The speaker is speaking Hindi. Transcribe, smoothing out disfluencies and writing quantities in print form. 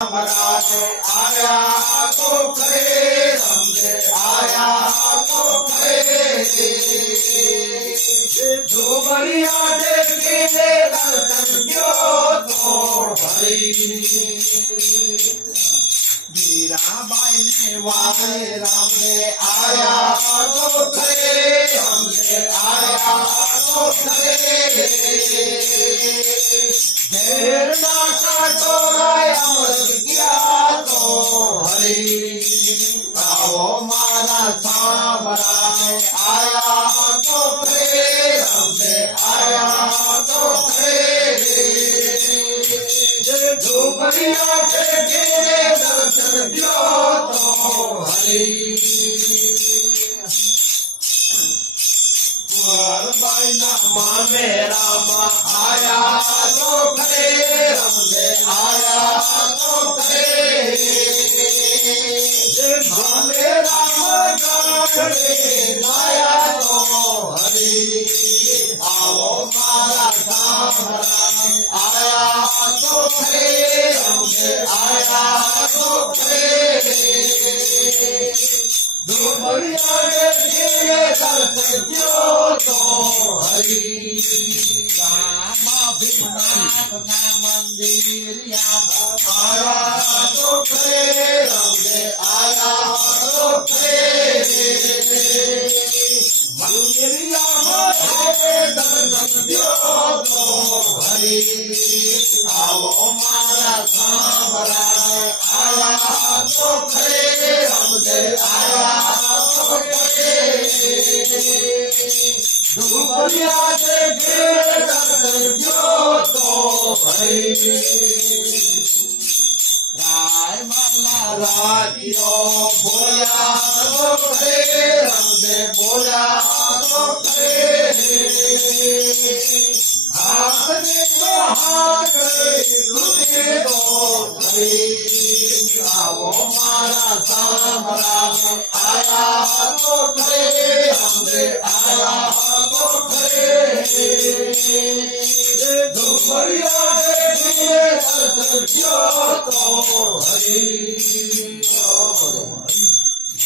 राधे आया तो खरे हमने आया तो खरे जो बलिया देखे दर्शन क्यों तो हरी मीराबाई ने वाले राम ने आया तो खरे हमने आया तो खरे ढेर नाचा टोराया तो हरी आओ मारा सांवरा में आया तो खरे हमने आया तो खरे जो बढ़िया देखे दर्शन दियो तो हरी कुंवरबाई नामा में राम आया तो खरे हमने आया तो खरे भावे राम गाड़े लाया तो हरी आओ मारा सांवरा आया तो खरे हमने आया तो खरे दो बढ़िया देखे दर्शन क्यों तो हरी राम भीमनाथ का मंदिर आया तो खरे हमने आया तो खरे मंदिरिया दर्शन क्यों तो हरी आओ मारा सांवरा आया तो खरे हमने आया तो खरे दुबलिया देखे दर्शन क्यों तो हरी राय मल्ला राजियो बोया तो खरे हमने बोया तो खरे हाथ में तो हाथ तुझे तो खरे आओ मारा सांवरा में आया तो खरे हमने आया तो खरे दुबलिया देखे दर्शन क्यों तो हरी